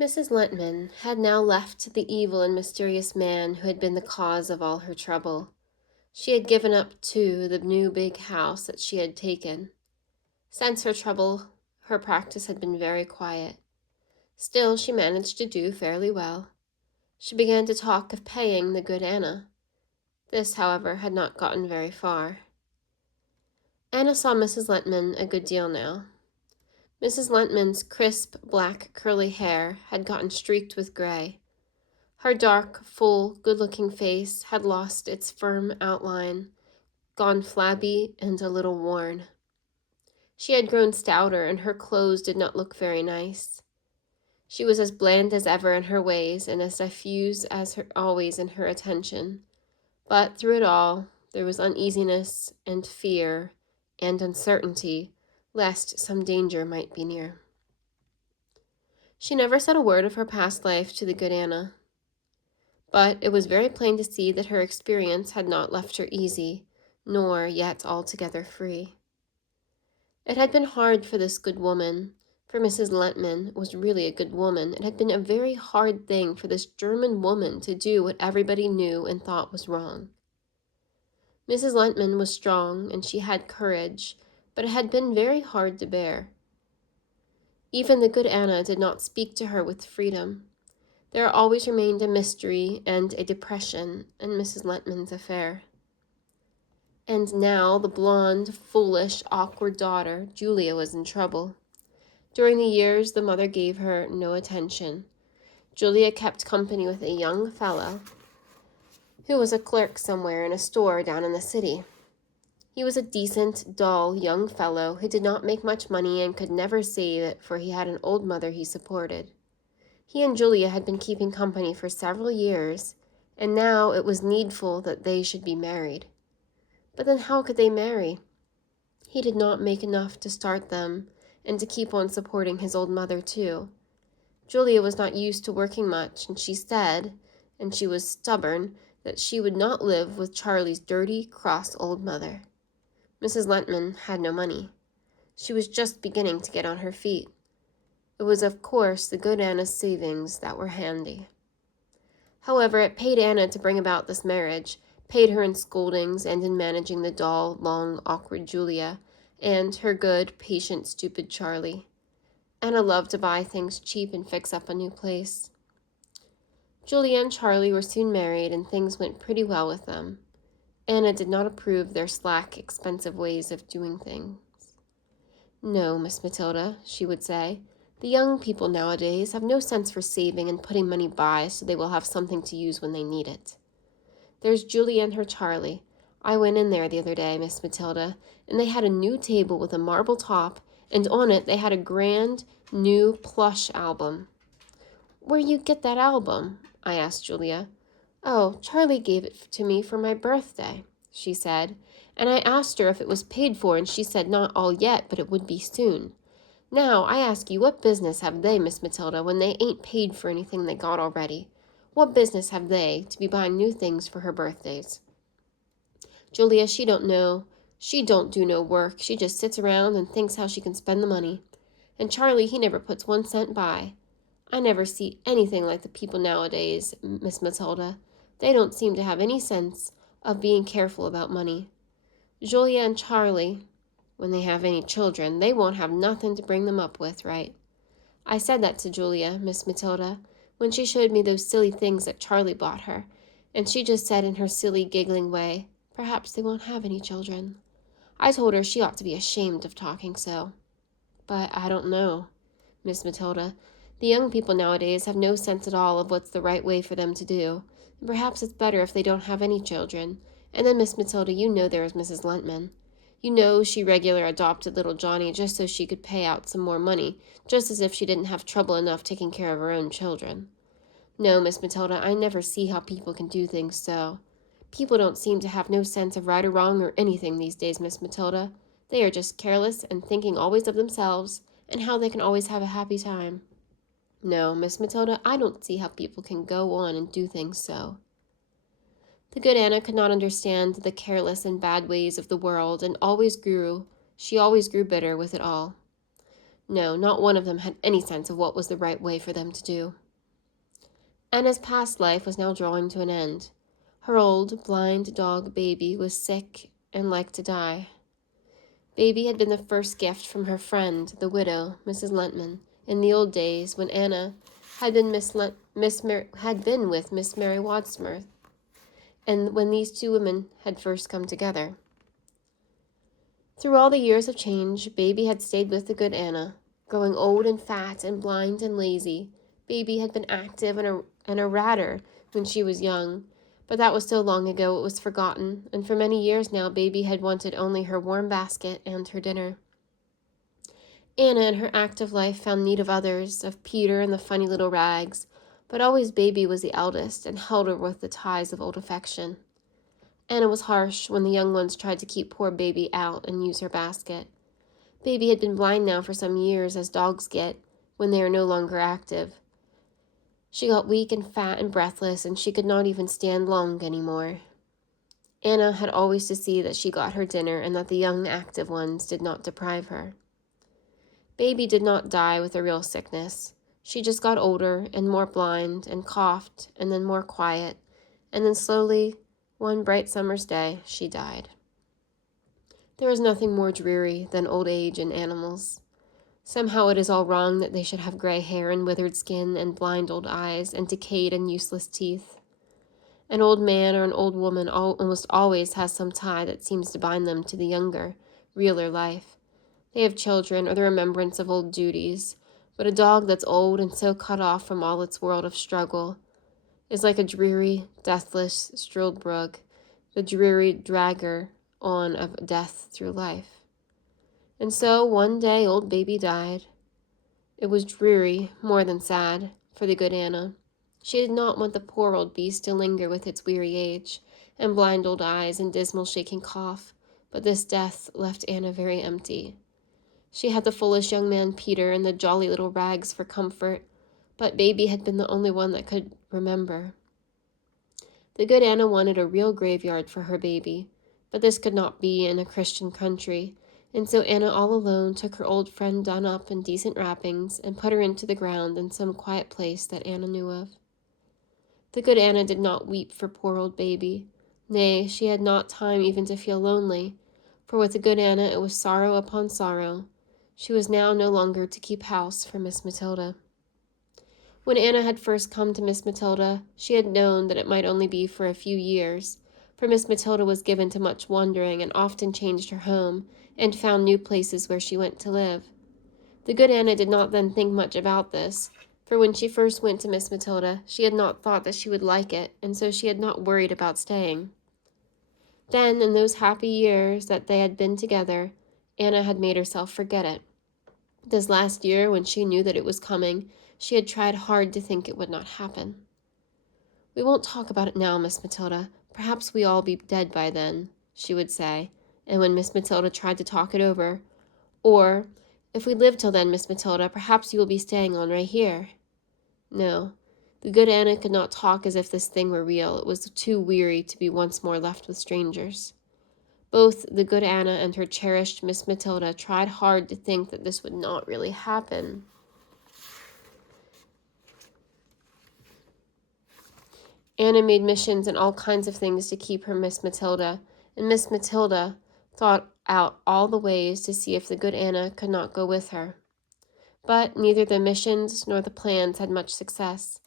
Mrs. Lentman had now left the evil and mysterious man who had been the cause of all her trouble. She had given up, too, the new big house that she had taken. Since her trouble, her practice had been very quiet. Still, she managed to do fairly well. She began to talk of paying the good Anna. This, however, had not gotten very far. Anna saw Mrs. Lentman a good deal now. Mrs. Lentman's crisp, black, curly hair had gotten streaked with gray. Her dark, full, good-looking face had lost its firm outline, gone flabby and a little worn. She had grown stouter, and her clothes did not look very nice. She was as bland as ever in her ways, and as diffuse as always in her attention. But through it all, there was uneasiness and fear and uncertainty, lest some danger might be near. She never said a word of her past life to the good Anna. But it was very plain to see that her experience had not left her easy, nor yet altogether free. It had been hard for this good woman, for Mrs. Lentman was really a good woman. It had been a very hard thing for this German woman to do what everybody knew and thought was wrong. Mrs. Lentman was strong, and she had courage, but it had been very hard to bear. Even the good Anna did not speak to her with freedom. There always remained a mystery and a depression in Mrs. Lentman's affair. And now the blonde, foolish, awkward daughter, Julia, was in trouble. During the years, the mother gave her no attention. Julia kept company with a young fellow who was a clerk somewhere in a store down in the city. He was a decent, dull young fellow who did not make much money and could never save it, for he had an old mother he supported. He and Julia had been keeping company for several years, and now it was needful that they should be married. But then how could they marry? He did not make enough to start them, and to keep on supporting his old mother too. Julia was not used to working much, and she said, and she was stubborn, that she would not live with Charlie's dirty, cross old mother. Mrs. Lentman had no money. She was just beginning to get on her feet. It was, of course, the good Anna's savings that were handy. However, it paid Anna to bring about this marriage, paid her in scoldings and in managing the dull, long, awkward Julia, and her good, patient, stupid Charlie. Anna loved to buy things cheap and fix up a new place. Julia and Charlie were soon married, and things went pretty well with them. Anna did not approve their slack, expensive ways of doing things. "No, Miss Matilda," she would say, "the young people nowadays have no sense for saving and putting money by so they will have something to use when they need it. There's Julia and her Charlie. I went in there the other day, Miss Matilda, and they had a new table with a marble top, and on it they had a grand, new plush album." "Where you get that album?" I asked Julia. "Oh, Charlie gave it to me for my birthday," she said, "and I asked her if it was paid for, and she said not all yet, but it would be soon. Now, I ask you, what business have they, Miss Matilda, when they ain't paid for anything they got already? What business have they to be buying new things for her birthdays? Julia, she don't know. She don't do no work. She just sits around and thinks how she can spend the money. And Charlie, he never puts 1 cent by. I never see anything like the people nowadays, Miss Matilda. They don't seem to have any sense of being careful about money. Julia and Charlie, when they have any children, they won't have nothing to bring them up with, right?" I said that to Julia, Miss Matilda, when she showed me those silly things that Charlie bought her, and she just said in her silly, giggling way, "Perhaps they won't have any children." I told her she ought to be ashamed of talking so. But I don't know, Miss Matilda. The young people nowadays have no sense at all of what's the right way for them to do, and perhaps it's better if they don't have any children. And then, Miss Matilda, you know there is Mrs. Lentman. You know she regular adopted little Johnny just so she could pay out some more money, just as if she didn't have trouble enough taking care of her own children. No, Miss Matilda, I never see how people can do things so. People don't seem to have no sense of right or wrong or anything these days, Miss Matilda. They are just careless and thinking always of themselves and how they can always have a happy time. No, Miss Matilda, I don't see how people can go on and do things so." The good Anna could not understand the careless and bad ways of the world, and she always grew bitter with it all. No, not one of them had any sense of what was the right way for them to do. Anna's past life was now drawing to an end. Her old, blind dog Baby was sick and like to die. Baby had been the first gift from her friend, the widow, Mrs. Lentman, in the old days when Anna had been with Miss Mary Wadsworth, and when these two women had first come together. Through all the years of change, Baby had stayed with the good Anna. Growing old and fat and blind and lazy, Baby had been active and a ratter when she was young, but that was so long ago it was forgotten, and for many years now Baby had wanted only her warm basket and her dinner. Anna in her active life found need of others, of Peter and the funny little Rags, but always Baby was the eldest and held her with the ties of old affection. Anna was harsh when the young ones tried to keep poor Baby out and use her basket. Baby had been blind now for some years, as dogs get when they are no longer active. She got weak and fat and breathless, and she could not even stand long any more. Anna had always to see that she got her dinner and that the young active ones did not deprive her. Baby did not die with a real sickness. She just got older and more blind and coughed and then more quiet, and then slowly, one bright summer's day, she died. There is nothing more dreary than old age in animals. Somehow it is all wrong that they should have gray hair and withered skin and blind old eyes and decayed and useless teeth. An old man or an old woman almost always has some tie that seems to bind them to the younger, realer life. They have children or the remembrance of old duties, but a dog that's old and so cut off from all its world of struggle is like a dreary, deathless struldbrug, the dreary dragger on of death through life. And so one day old Baby died. It was dreary, more than sad, for the good Anna. She did not want the poor old beast to linger with its weary age, and blind old eyes and dismal shaking cough, but this death left Anna very empty. She had the foolish young man Peter and the jolly little Rags for comfort, but Baby had been the only one that could remember. The good Anna wanted a real graveyard for her baby, but this could not be in a Christian country, and so Anna all alone took her old friend done up in decent wrappings and put her into the ground in some quiet place that Anna knew of. The good Anna did not weep for poor old Baby. Nay, she had not time even to feel lonely, for with the good Anna it was sorrow upon sorrow. She was now no longer to keep house for Miss Matilda. When Anna had first come to Miss Matilda, she had known that it might only be for a few years, for Miss Matilda was given to much wandering and often changed her home and found new places where she went to live. The good Anna did not then think much about this, for when she first went to Miss Matilda, she had not thought that she would like it, and so she had not worried about staying. Then, in those happy years that they had been together, Anna had made herself forget it. This last year, when she knew that it was coming, she had tried hard to think it would not happen. "We won't talk about it now, Miss Matilda. Perhaps we all be dead by then," she would say, and when Miss Matilda tried to talk it over, or, "If we live till then, Miss Matilda, perhaps you will be staying on right here." No, the good Anna could not talk as if this thing were real. It was too weary to be once more left with strangers. Both the good Anna and her cherished Miss Matilda tried hard to think that this would not really happen. Anna made missions and all kinds of things to keep her Miss Matilda, and Miss Matilda thought out all the ways to see if the good Anna could not go with her. But neither the missions nor the plans had much success.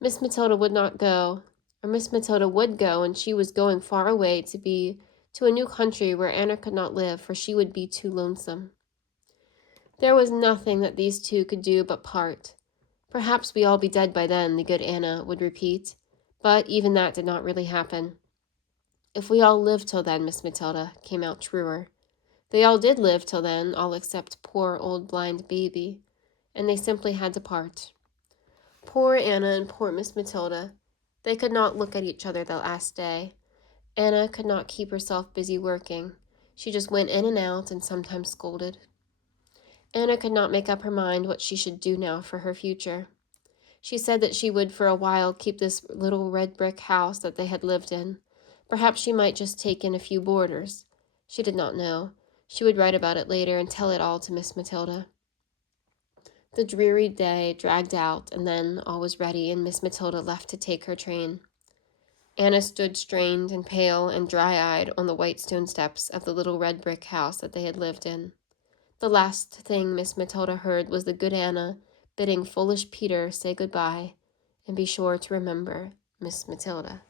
Miss Matilda would not go, or Miss Matilda would go, and she was going far away to a new country where Anna could not live, for she would be too lonesome. There was nothing that these two could do but part. "Perhaps we all be dead by then," the good Anna would repeat. But even that did not really happen. "If we all live till then, Miss Matilda," came out truer. They all did live till then, all except poor old blind Baby, and they simply had to part. Poor Anna and poor Miss Matilda. They could not look at each other the last day. Anna could not keep herself busy working. She just went in and out and sometimes scolded. Anna could not make up her mind what she should do now for her future. She said that she would for a while keep this little red brick house that they had lived in. Perhaps she might just take in a few boarders. She did not know. She would write about it later and tell it all to Miss Matilda. The dreary day dragged out, and then all was ready, and Miss Matilda left to take her train. Anna stood strained and pale and dry-eyed on the white stone steps of the little red brick house that they had lived in. The last thing Miss Matilda heard was the good Anna bidding foolish Peter say good-bye and be sure to remember Miss Matilda.